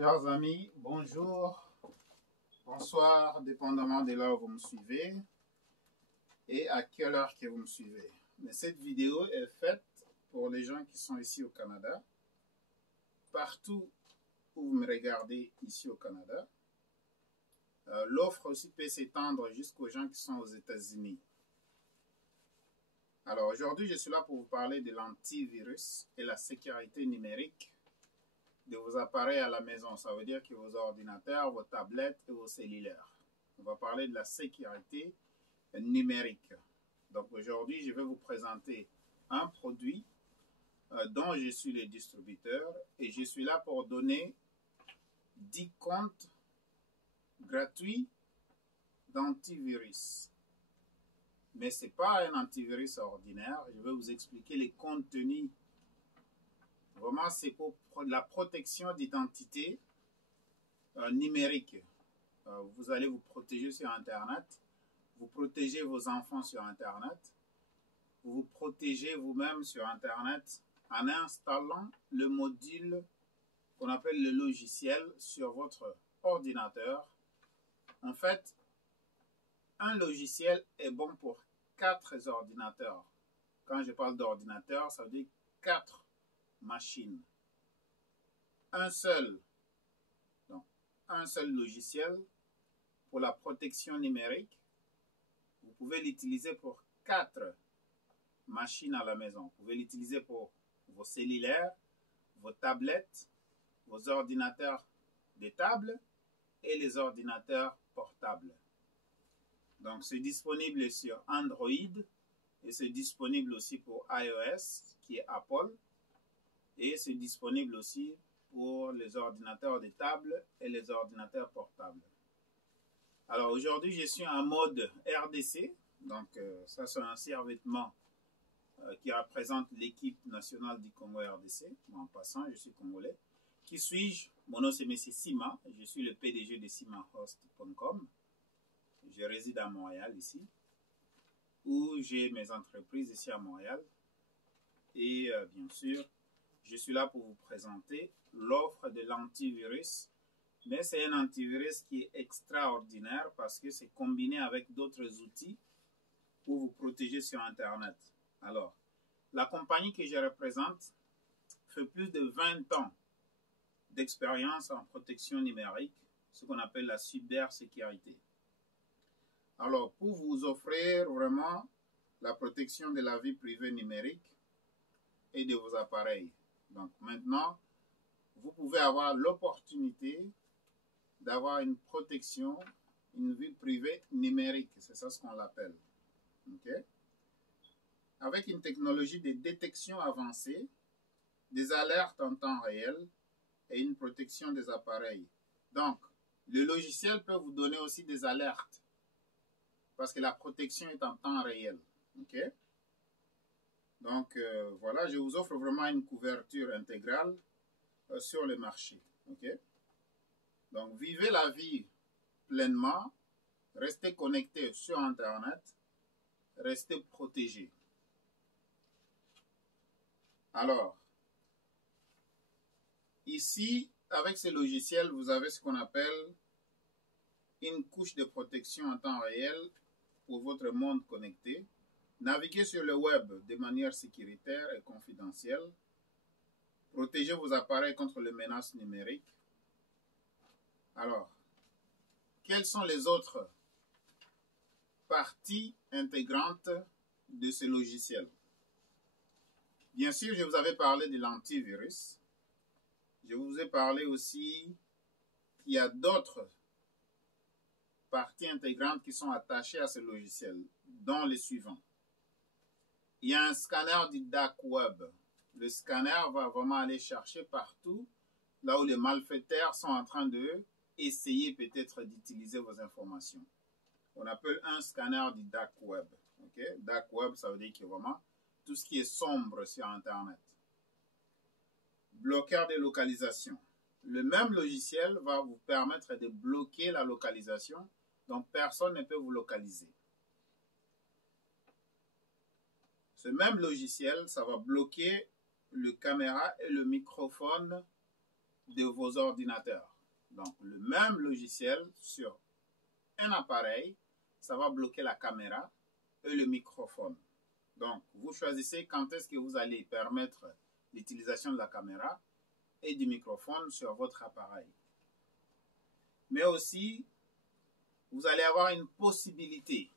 Chers amis, bonjour, bonsoir, dépendamment de là où vous me suivez et à quelle heure que vous me suivez. Mais cette vidéo est faite pour les gens qui sont ici au Canada, partout où vous me regardez ici au Canada. L'offre aussi peut s'étendre jusqu'aux gens qui sont aux États-Unis. Alors aujourd'hui, je suis là pour vous parler de l'antivirus et la sécurité numérique de vos appareils à la maison. Ça veut dire que vos ordinateurs, vos tablettes et vos cellulaires. On va parler de la sécurité numérique. Donc aujourd'hui, je vais vous présenter un produit dont je suis le distributeur et je suis là pour donner 10 comptes gratuits d'antivirus. Mais ce n'est pas un antivirus ordinaire. Je vais vous expliquer les contenus. Vraiment, c'est pour la protection d'identité numérique. Vous allez vous protéger sur Internet. Vous protégez vos enfants sur Internet. Vous vous protégez vous-même sur Internet en installant le module qu'on appelle le logiciel sur votre ordinateur. En fait, un logiciel est bon pour 4 ordinateurs. Quand je parle d'ordinateur, ça veut dire 4 machines. Un seul logiciel pour la protection numérique. Vous pouvez l'utiliser pour 4 machines à la maison. Vous pouvez l'utiliser pour vos cellulaires, vos tablettes, vos ordinateurs de table et les ordinateurs portables. Donc, c'est disponible sur Android et c'est disponible aussi pour iOS, qui est Apple. Et c'est disponible aussi pour les ordinateurs de table et les ordinateurs portables. Alors aujourd'hui, je suis en mode RDC. Donc ça, c'est un survêtement qui représente l'équipe nationale du Congo RDC. En passant, je suis congolais. Qui suis-je? Mon nom c'est M. Sima. Je suis le PDG de simahost.com. Je réside à Montréal ici, où j'ai mes entreprises ici à Montréal. Et bien sûr, je suis là pour vous présenter l'offre de l'antivirus. Mais c'est un antivirus qui est extraordinaire parce que c'est combiné avec d'autres outils pour vous protéger sur Internet. Alors, la compagnie que je représente fait plus de 20 ans d'expérience en protection numérique, ce qu'on appelle la cybersécurité. Alors, pour vous offrir vraiment la protection de la vie privée numérique et de vos appareils. Donc maintenant, vous pouvez avoir l'opportunité d'avoir une protection, une vie privée numérique. C'est ça ce qu'on l'appelle. Okay? Avec une technologie de détection avancée, des alertes en temps réel et une protection des appareils. Donc, le logiciel peut vous donner aussi des alertes parce que la protection est en temps réel. Okay? Donc, voilà, je vous offre vraiment une couverture intégrale sur le marché. Okay? Donc, vivez la vie pleinement, restez connecté sur Internet, restez protégé. Alors, ici, avec ce logiciel, vous avez ce qu'on appelle une couche de protection en temps réel pour votre monde connecté. Naviguez sur le web de manière sécuritaire et confidentielle. Protégez vos appareils contre les menaces numériques. Alors, quelles sont les autres parties intégrantes de ce logiciel? Bien sûr, je vous avais parlé de l'antivirus. Je vous ai parlé aussi qu'il y a d'autres parties intégrantes qui sont attachées à ce logiciel, dont les suivants. Il y a un scanner du dark web. Le scanner va vraiment aller chercher partout, là où les malfaiteurs sont en train de essayer peut-être d'utiliser vos informations. On appelle un scanner du dark web. Okay? Dark web, ça veut dire que vraiment tout ce qui est sombre sur Internet. Bloqueur de localisation. Le même logiciel va vous permettre de bloquer la localisation, donc personne ne peut vous localiser. Ce même logiciel, ça va bloquer le caméra et le microphone de vos ordinateurs. Donc, le même logiciel sur un appareil, ça va bloquer la caméra et le microphone. Donc, vous choisissez quand est-ce que vous allez permettre l'utilisation de la caméra et du microphone sur votre appareil. Mais aussi, vous allez avoir une possibilité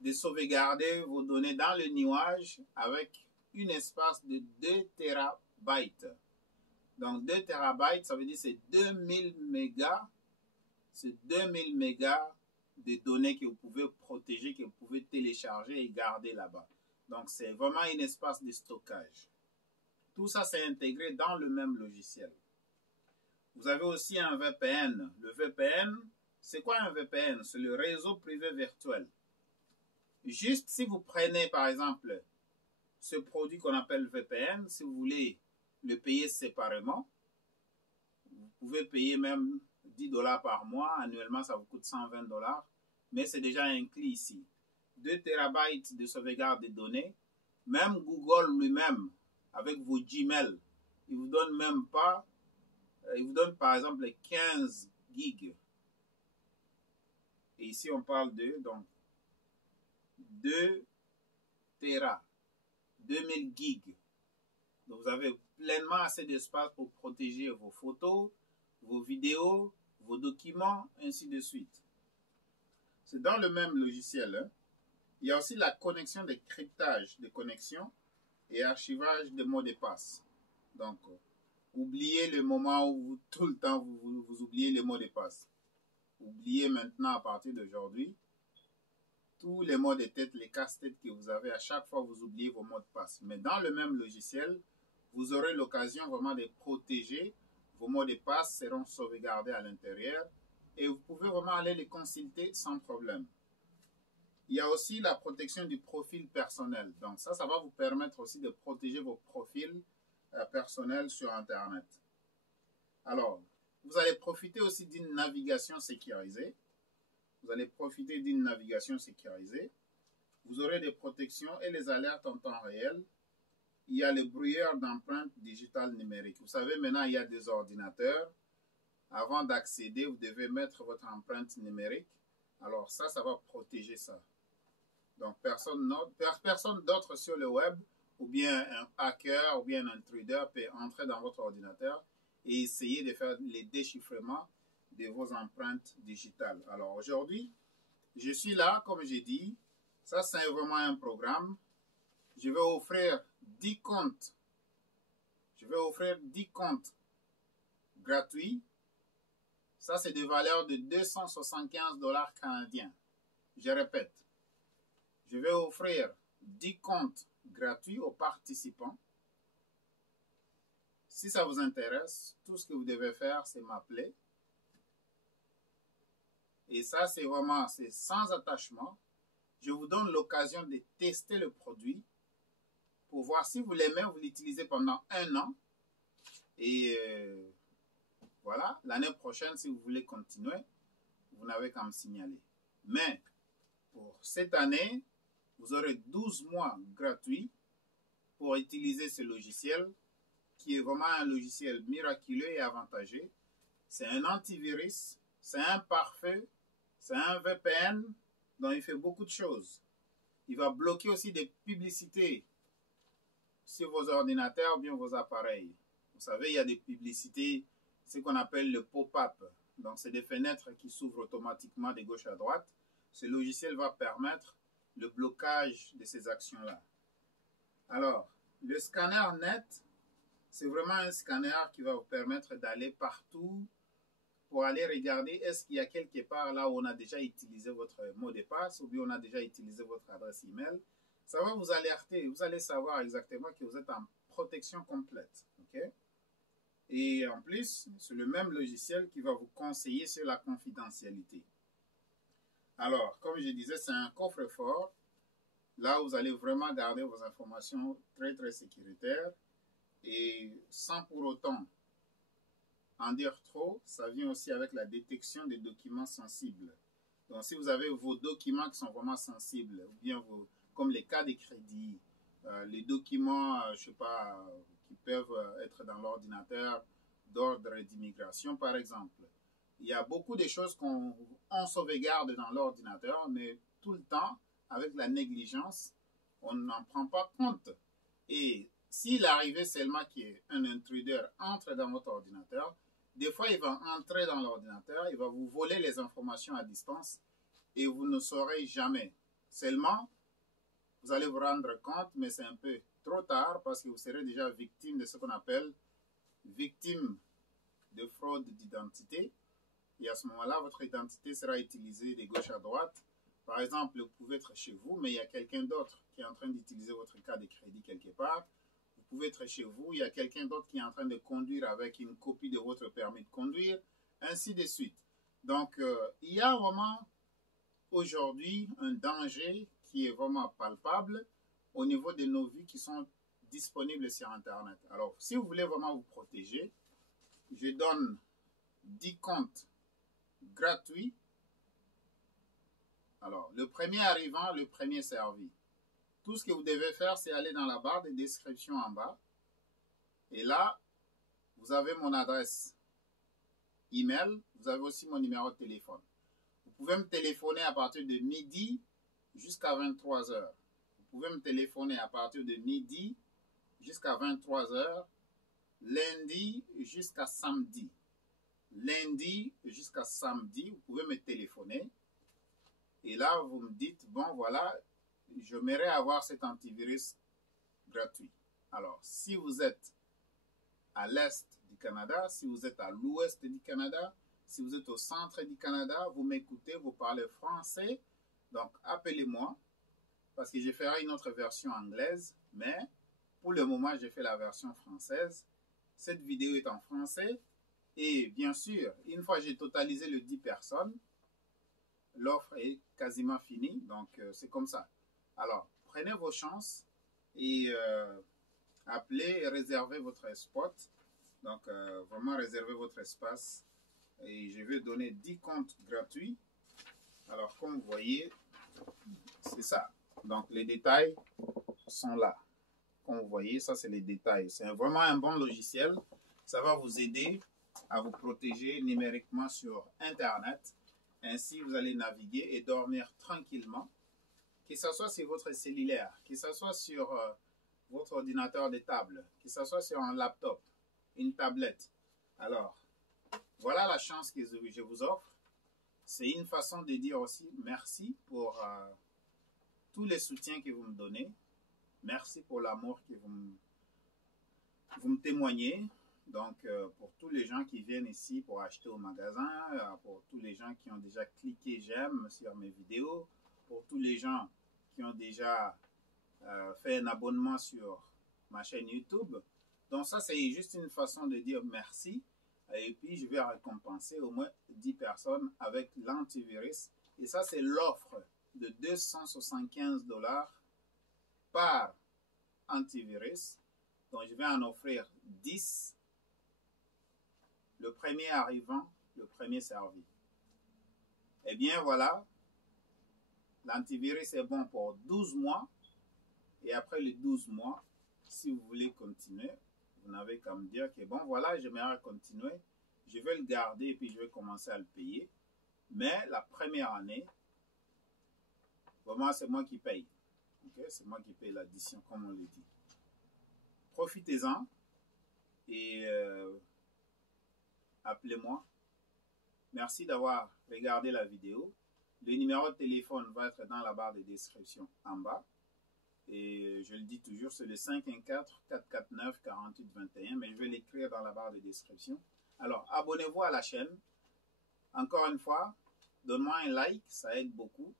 de sauvegarder vos données dans le nuage avec un espace de 2 terabytes. Donc 2 terabytes, ça veut dire c'est 2000 mégas. C'est 2000 mégas de données que vous pouvez protéger, que vous pouvez télécharger et garder là-bas. Donc c'est vraiment un espace de stockage. Tout ça, c'est intégré dans le même logiciel. Vous avez aussi un VPN. Le VPN, c'est quoi un VPN? C'est le réseau privé virtuel. Juste si vous prenez par exemple ce produit qu'on appelle VPN, si vous voulez le payer séparément, vous pouvez payer même 10 $ par mois. Annuellement, ça vous coûte 120 $. Mais c'est déjà inclus ici. 2 terabytes de sauvegarde des données. Même Google lui-même, avec vos Gmail, il vous donne même pas, il vous donne par exemple les 15 gigs. Et ici, on parle de, donc, 2 Tera, 2000 gigs. Donc, vous avez pleinement assez d'espace pour protéger vos photos, vos vidéos, vos documents, ainsi de suite. C'est dans le même logiciel. Hein. Il y a aussi la connexion des cryptages de connexion et archivage de mots de passe. Donc, oubliez le moment où vous, tout le temps vous oubliez les mots de passe. Oubliez maintenant à partir d'aujourd'hui tous les mots de tête, les casse-têtes que vous avez. À chaque fois, vous oubliez vos mots de passe. Mais dans le même logiciel, vous aurez l'occasion vraiment de protéger. Vos mots de passe seront sauvegardés à l'intérieur et vous pouvez vraiment aller les consulter sans problème. Il y a aussi la protection du profil personnel. Donc ça va vous permettre aussi de protéger vos profils personnels sur Internet. Alors, vous allez profiter aussi d'une navigation sécurisée. Vous allez profiter d'une navigation sécurisée. Vous aurez des protections et les alertes en temps réel. Il y a le brouilleur d'empreintes digitales numériques. Vous savez, maintenant, il y a des ordinateurs. Avant d'accéder, vous devez mettre votre empreinte numérique. Alors ça va protéger ça. Donc, personne d'autre sur le web, ou bien un hacker, ou bien un intruder peut entrer dans votre ordinateur et essayer de faire les déchiffrements de vos empreintes digitales. Alors, aujourd'hui, je suis là, comme j'ai dit, ça c'est vraiment un programme. Je vais offrir 10 comptes. Je vais offrir 10 comptes gratuits. Ça, c'est de valeur de 275 $ canadiens. Je répète, je vais offrir 10 comptes gratuits aux participants. Si ça vous intéresse, tout ce que vous devez faire, c'est m'appeler. Et ça, c'est vraiment, c'est sans attachement. Je vous donne l'occasion de tester le produit pour voir si vous l'aimez, vous l'utilisez pendant 1 an. Et voilà, l'année prochaine, si vous voulez continuer, vous n'avez qu'à me signaler. Mais pour cette année, vous aurez 12 mois gratuits pour utiliser ce logiciel qui est vraiment un logiciel miraculeux et avantageux. C'est un antivirus, c'est un pare-feu, c'est un VPN, donc il fait beaucoup de choses. Il va bloquer aussi des publicités sur vos ordinateurs ou bien vos appareils. Vous savez, il y a des publicités, ce qu'on appelle le pop-up. Donc, c'est des fenêtres qui s'ouvrent automatiquement de gauche à droite. Ce logiciel va permettre le blocage de ces actions-là. Alors, le scanner net, c'est vraiment un scanner qui va vous permettre d'aller partout pour aller regarder est-ce qu'il y a quelque part là où on a déjà utilisé votre mot de passe ou bien on a déjà utilisé votre adresse email. Ça va vous alerter, vous allez savoir exactement que vous êtes en protection complète. Okay? Et en plus, c'est le même logiciel qui va vous conseiller sur la confidentialité. Alors, comme je disais, c'est un coffre-fort. Là, vous allez vraiment garder vos informations très, très sécuritaires et sans pour autant en dire trop. Ça vient aussi avec la détection des documents sensibles. Donc, si vous avez vos documents qui sont vraiment sensibles, ou bien comme les cas de crédit, les documents, je sais pas, qui peuvent être dans l'ordinateur, d'ordre d'immigration, par exemple. Il y a beaucoup de choses qu'on sauvegarde dans l'ordinateur, mais tout le temps, avec la négligence, on n'en prend pas compte. Et s'il arrivait seulement qu'un intrudeur entre dans votre ordinateur, des fois, il va entrer dans l'ordinateur, il va vous voler les informations à distance et vous ne saurez jamais. Seulement, vous allez vous rendre compte, mais c'est un peu trop tard parce que vous serez déjà victime de ce qu'on appelle victime de fraude d'identité. Et à ce moment-là, votre identité sera utilisée de gauche à droite. Par exemple, vous pouvez être chez vous, mais il y a quelqu'un d'autre qui est en train d'utiliser votre carte de crédit quelque part. Vous pouvez être chez vous, il y a quelqu'un d'autre qui est en train de conduire avec une copie de votre permis de conduire, ainsi de suite. Donc, il y a vraiment aujourd'hui un danger qui est vraiment palpable au niveau de nos vies qui sont disponibles sur Internet. Alors, si vous voulez vraiment vous protéger, je donne 10 comptes gratuits. Alors, le premier arrivant, le premier servi. Tout ce que vous devez faire, c'est aller dans la barre de description en bas. Et là, vous avez mon adresse email. Vous avez aussi mon numéro de téléphone. Vous pouvez me téléphoner à partir de midi jusqu'à 23 heures. Vous pouvez me téléphoner à partir de midi jusqu'à 23 heures, lundi jusqu'à samedi. Lundi jusqu'à samedi, vous pouvez me téléphoner. Et là, vous me dites, bon, voilà, j'aimerais avoir cet antivirus gratuit. Alors, si vous êtes à l'est du Canada, si vous êtes à l'ouest du Canada, si vous êtes au centre du Canada, vous m'écoutez, vous parlez français, donc appelez-moi, parce que je ferai une autre version anglaise, mais pour le moment, j'ai fait la version française. Cette vidéo est en français, et bien sûr, une fois que j'ai totalisé le 10 personnes, l'offre est quasiment finie, donc c'est comme ça. Alors, prenez vos chances et appelez et réservez votre spot. Donc, vraiment réservez votre espace. Et je vais donner 10 comptes gratuits. Alors, comme vous voyez, c'est ça. Donc, les détails sont là. Comme vous voyez, ça, c'est les détails. C'est vraiment un bon logiciel. Ça va vous aider à vous protéger numériquement sur Internet. Ainsi, vous allez naviguer et dormir tranquillement. Que ce soit sur votre cellulaire, que ce soit sur votre ordinateur de table, que ce soit sur un laptop, une tablette. Alors, voilà la chance que je vous offre. C'est une façon de dire aussi merci pour tous les soutiens que vous me donnez. Merci pour l'amour que vous me témoignez. Donc, pour tous les gens qui viennent ici pour acheter au magasin, pour tous les gens qui ont déjà cliqué j'aime sur mes vidéos, pour tous les gens qui ont déjà fait un abonnement sur ma chaîne YouTube. Donc, ça, c'est juste une façon de dire merci. Et puis, je vais récompenser au moins 10 personnes avec l'antivirus. Et ça, c'est l'offre de 275 $ par antivirus. Donc, je vais en offrir 10. Le premier arrivant, le premier servi. Eh bien, voilà. L'antivirus est bon pour 12 mois. Et après les 12 mois, si vous voulez continuer, vous n'avez qu'à me dire que bon, voilà, j'aimerais continuer. Je vais le garder et puis je vais commencer à le payer. Mais la première année, vraiment, c'est moi qui paye. Okay? C'est moi qui paye l'addition, comme on le dit. Profitez-en et appelez-moi. Merci d'avoir regardé la vidéo. Le numéro de téléphone va être dans la barre de description en bas. Et je le dis toujours, c'est le 514-449-4821, mais je vais l'écrire dans la barre de description. Alors, abonnez-vous à la chaîne. Encore une fois, donne-moi un like, ça aide beaucoup.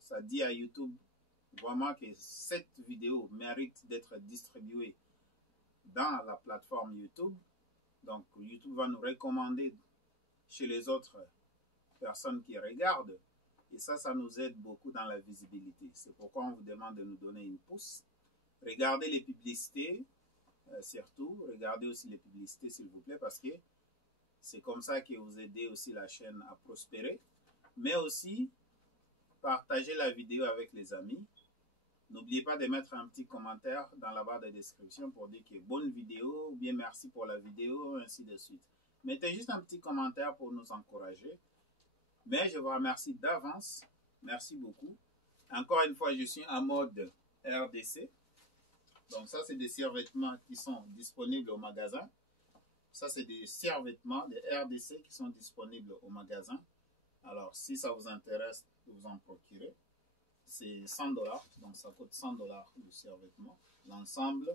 Ça dit à YouTube vraiment que cette vidéo mérite d'être distribuée dans la plateforme YouTube. Donc, YouTube va nous recommander chez les autres personnes qui regardent. Et ça nous aide beaucoup dans la visibilité. C'est pourquoi on vous demande de nous donner une pouce. Regardez les publicités, surtout. Regardez aussi les publicités, s'il vous plaît, parce que c'est comme ça que vous aidez aussi la chaîne à prospérer. Mais aussi, partagez la vidéo avec les amis. N'oubliez pas de mettre un petit commentaire dans la barre de description pour dire que bonne vidéo ou bien merci pour la vidéo, ainsi de suite. Mettez juste un petit commentaire pour nous encourager. Mais je vous remercie d'avance. Merci beaucoup. Encore une fois, je suis en mode RDC. Donc ça, c'est des survêtements qui sont disponibles au magasin. Ça, c'est des survêtements de RDC qui sont disponibles au magasin. Alors, si ça vous intéresse de vous en procurer, c'est 100 $. Donc, ça coûte 100 $ le survêtement. L'ensemble,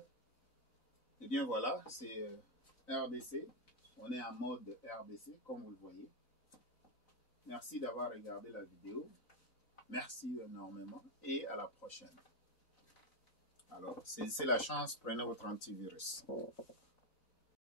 et bien voilà, c'est RDC. On est en mode RDC, comme vous le voyez. Merci d'avoir regardé la vidéo. Merci énormément et à la prochaine. Alors, saisissez la chance, prenez votre antivirus.